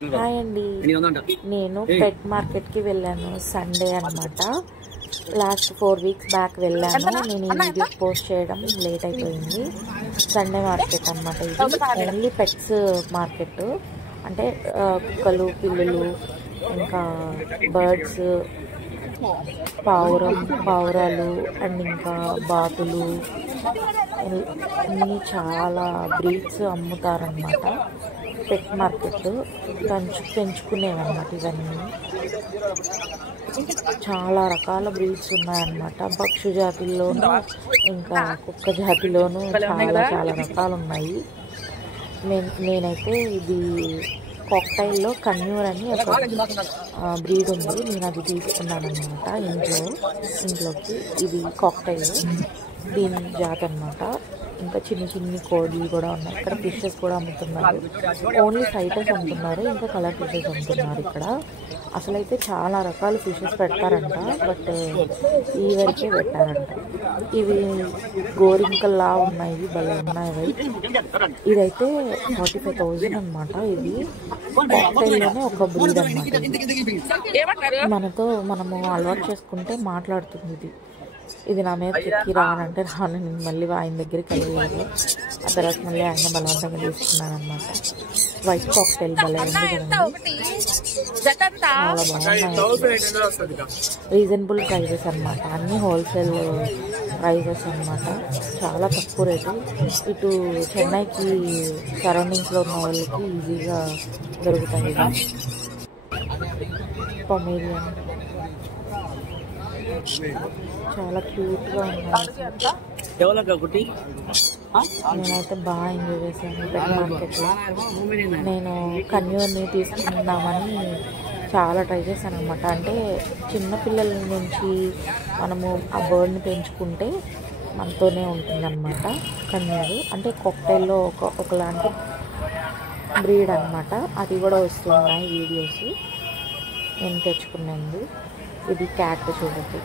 Hi అండి, నేను పెట్ market కి వెళ్ళాను. సండే అన్నమాట. లాస్ట్ 4 వీక్స్ బ్యాక్ వెళ్ళాను. నేను ఈ వీడియో పోస్ట్ చేయడం లేట్ అయిపోయింది. సండే మార్కెట్ అన్నమాట. ఇది ఓన్లీ పెట్స్ మార్కెట్. అంటే కుక్కలు, పిల్లులు, ఇంకా బర్డ్స్, పావురాలు అండ్ ఇంకా బాతులు అన్నీ చాలా బ్రీడ్స్ అమ్ముతారన్నమాట. పెట్ మార్కెట్ పెంచుకునేవన్నమాట. ఇవన్నీ చాలా రకాల బ్రీడ్స్ ఉన్నాయన్నమాట. పక్షు జాతిలోనూ ఇంకా కుక్క జాతిలోనూ చాలా రకాలు ఉన్నాయి. నేనైతే ఇది కాక్టైల్లో కన్యూర్ అని ఒక బ్రీడ్ ఉంది. నేను అది తీసుకున్నాను అనమాట ఇంట్లోకి. ఇది కాక్టైల్, దీని జాతి అన్నమాట. ఇంకా చిన్ని కోడిలు కూడా ఉన్నాయి. ఇక్కడ ఫిషెస్ కూడా అమ్ముతున్నారు. ఓన్లీ ఫైటర్స్ అమ్ముతున్నారు, ఇంకా కలర్ ఫిషెస్ అమ్ముతున్నారు. ఇక్కడ అసలైతే చాలా రకాల ఫిషెస్ పెడతారంట, బట్ ఈ వరకే పెట్టారంట. ఇవి గోరింకల్లా ఉన్నాయి, భలే ఉన్నాయి. ఇదైతే 45,000 అనమాట. ఇది కాక్టైల్లోనే ఒక బ్రీడ్ అనమాట. మనము అలవాటు చేసుకుంటే మాట్లాడుతుంది. ఇది నా మీద చెక్కి రానంటే రాను. నేను మళ్ళీ ఆయన దగ్గరికి వెళ్ళలేదు. ఆ తర్వాత మళ్ళీ ఆయన బలవంతంగా తీసుకున్నాను అనమాట. వైట్ కాక్టైల్ భలే ఉంది కదండి, చాలా బాగున్నాయి. రీజనబుల్ ప్రైజెస్ అనమాట. అన్ని హోల్సేల్ ప్రైజెస్ అనమాట. చాలా తక్కువ రేటు. ఇటు చెన్నైకి సరౌండింగ్స్లో ఉన్న వాళ్ళకి ఈజీగా దొరుకుతాయి. పొమేరియన్ చాలా క్యూట్ గా ఉన్నాయి. నేనైతే బాగా ఎంజాయ్ చేశాను పెట్ మార్కెట్ లో. నేను కన్యూర్ని తీసుకుందామని చాలా ట్రై చేశాను అనమాట. అంటే చిన్నపిల్లల నుంచి మనము ఆ బర్డ్ని పెంచుకుంటే మనతోనే ఉంటుందన్నమాట. కన్యూరు అంటే కాక్టైల్లో ఒకలాంటి బ్రీడ్ అనమాట. అది కూడా వస్తున్నాయి వీడియోస్ నేను తెచ్చుకున్నాను. ఇది క్యాట్ చూడండి,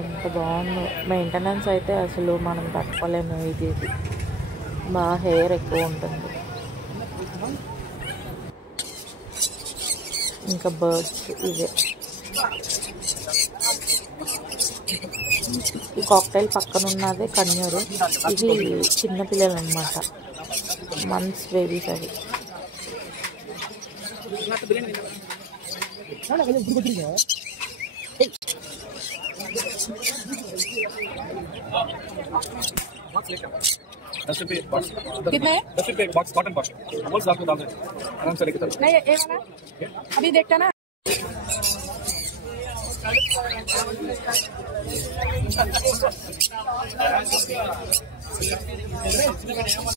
ఎంత బాగుందో. మెయింటెనెన్స్ అయితే అసలు మనం తట్టుకోలేము. ఇది బాగా హెయిర్ ఎక్కువ ఉంటుంది. ఇంకా బర్డ్స్ ఇవే. ఈ కాక్టైల్ పక్కన ఉన్నదే కన్యూరు. ఇది చిన్నపిల్లలు అనమాట, మంత్స్ బేబీస్ అవి. कितने 10 रुपए बॉक्स कॉटन बॉक्स अमूल साहब को डाल दें आराम से लेकर नहीं ये वाला अभी देखता ना।